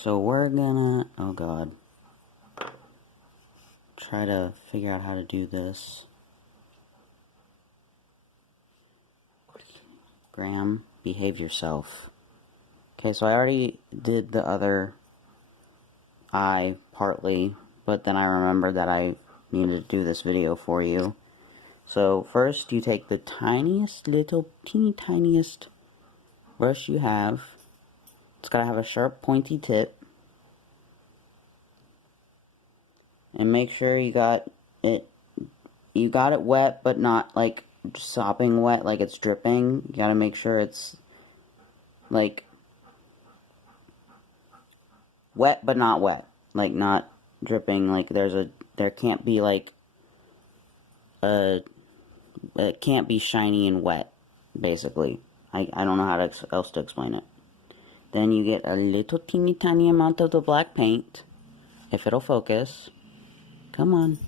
So we're gonna, oh god, try to figure out how to do this. Graham, behave yourself. Okay, so I already did the other eye partly, but then I remembered that I needed to do this video for you. So first you take the tiniest little teeny tiniest brush you have. It's gotta have a sharp pointy tip. And make sure you got it wet, but not like sopping wet, like it's dripping. You gotta make sure it's like wet but not wet, like not dripping. Like there can't be like it can't be shiny and wet, basically. I don't know how else to explain it. Then you get a little teeny tiny amount of the black paint, if it'll focus. Come on,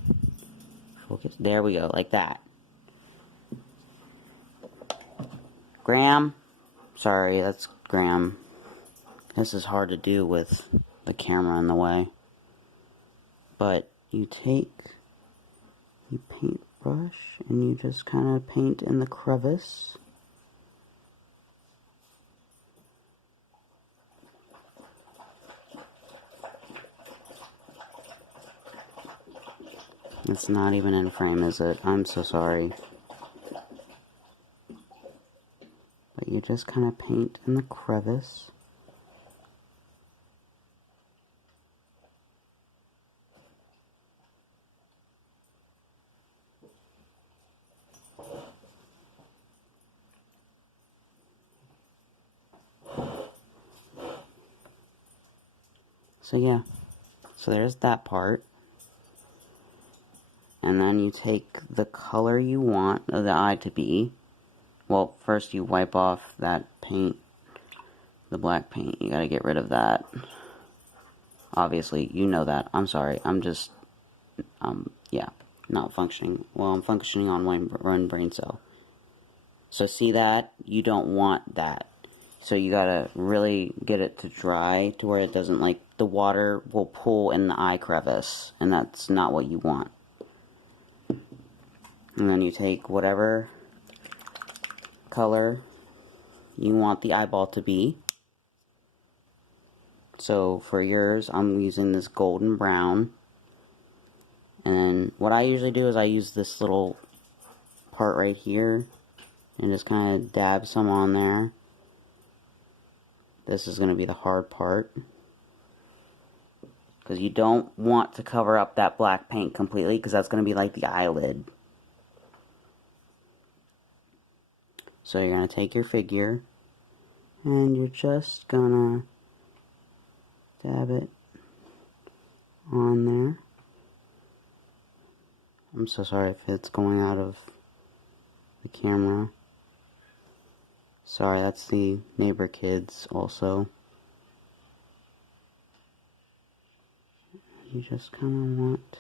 focus. There we go, like that. Graham, sorry, that's Graham. This is hard to do with the camera in the way. But you take your paintbrush and you just kind of paint in the crevice. It's not even in frame, is it? I'm so sorry. But you just kind of paint in the crevice. So yeah, so there's that part. And then you take the color you want the eye to be. Well, first you wipe off that paint, the black paint. You gotta get rid of that. Obviously, you know that. I'm sorry. I'm just, yeah, not functioning. Well, I'm functioning on one brain cell. So see that? You don't want that. So you gotta really get it to dry to where it doesn't, like, the water will pull in the eye crevice. And that's not what you want. And then you take whatever color you want the eyeball to be. So for yours, I'm using this golden brown. And then what I usually do is I use this little part right here and just kind of dab some on there. This is going to be the hard part, because you don't want to cover up that black paint completely, because that's going to be like the eyelid. So you're going to take your figure and you're just going to dab it on there. I'm so sorry if it's going out of the camera. Sorry, that's the neighbor kids also. You just kind of want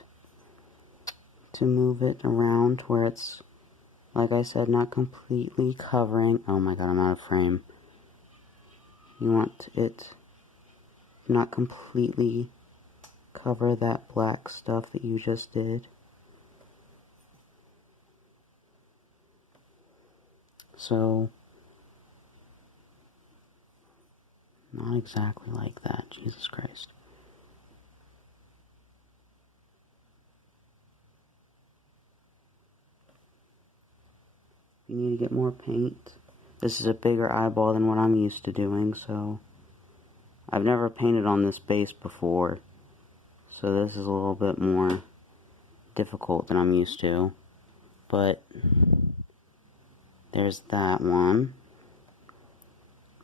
to move it around to where it's, like I said, not completely covering. Oh my god, I'm out of frame. You want it not completely cover that black stuff that you just did. So, not exactly like that, Jesus Christ. You need to get more paint. This is a bigger eyeball than what I'm used to doing, so I've never painted on this base before, so this is a little bit more difficult than I'm used to. But there's that one.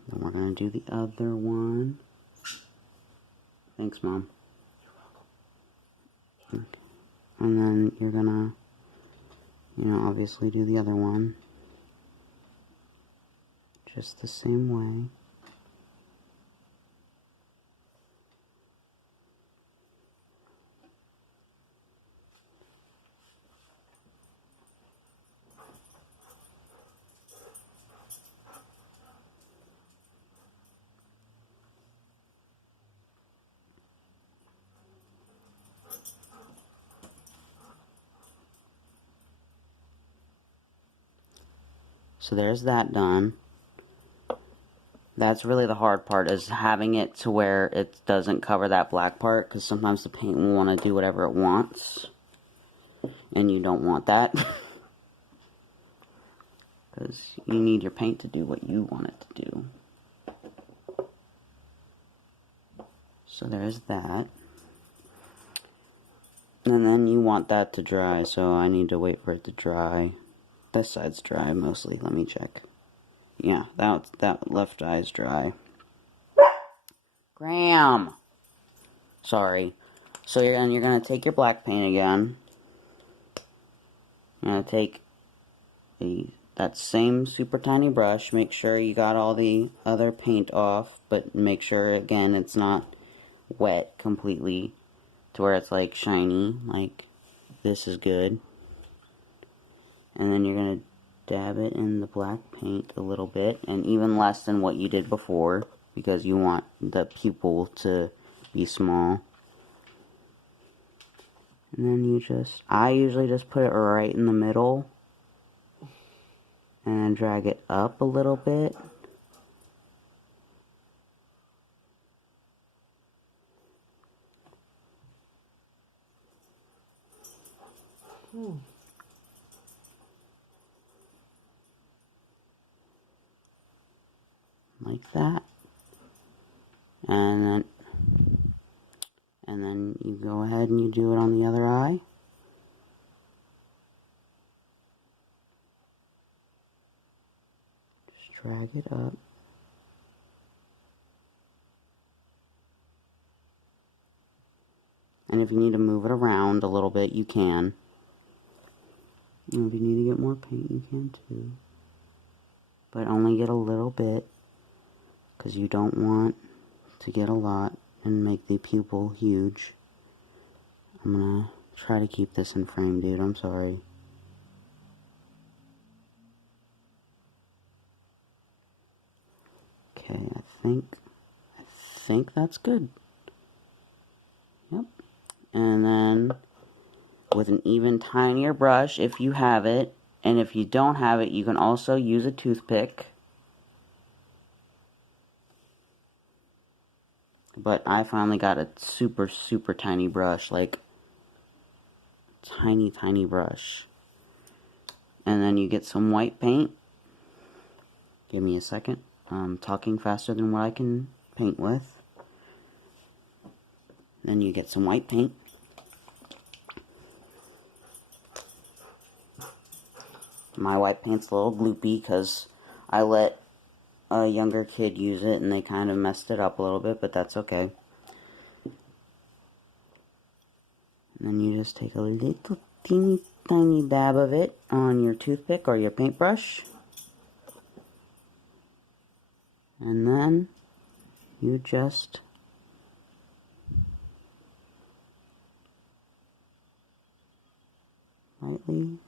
Then we're going to do the other one. Thanks, Mom. Okay. And then you're going to, obviously do the other one. Just the same way. So there's that done. That's really the hard part, is having it to where it doesn't cover that black part, because sometimes the paint will want to do whatever it wants, and you don't want that. Because you need your paint to do what you want it to do. So there's that. And then you want that to dry, so I need to wait for it to dry. This side's dry mostly, let me check. Yeah, that left eye's dry. Graham! Sorry. So you're gonna take your black paint again. You're gonna take that same super tiny brush, make sure you got all the other paint off, but make sure again it's not wet completely to where it's like shiny, like this is good. And then you're gonna dab it in the black paint a little bit, and even less than what you did before, because you want the pupil to be small. And then I usually just put it right in the middle and drag it up a little bit. Like that. And then you go ahead and you do it on the other eye. Just drag it up. And if you need to move it around a little bit, you can. And if you need to get more paint, you can too. But only get a little bit, because you don't want to get a lot and make the pupil huge. I'm gonna try to keep this in frame, dude. I'm sorry. Okay, I think that's good. Yep. And then with an even tinier brush, if you have it, and if you don't have it, you can also use a toothpick. But I finally got a super, super tiny brush, like tiny, tiny brush. And then you get some white paint. Give me a second. I'm talking faster than what I can paint with. Then you get some white paint. My white paint's a little gloopy because I let a younger kid use it and they kind of messed it up a little bit, but that's okay. And then you just take a little teeny tiny dab of it on your toothpick or your paintbrush. And then you just lightly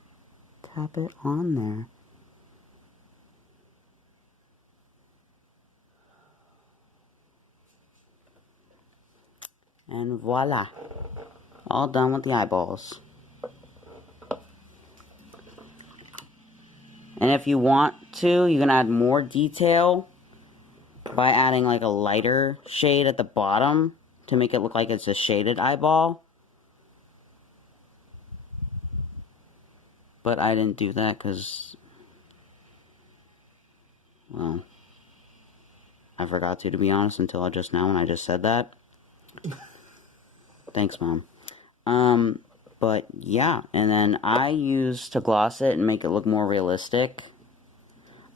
tap it on there. And voila. All done with the eyeballs. And if you want to, you can add more detail by adding like a lighter shade at the bottom to make it look like it's a shaded eyeball. But I didn't do that because, well, I forgot to be honest, until just now when I just said that. Thanks, Mom. But yeah, and then I use to gloss it and make it look more realistic.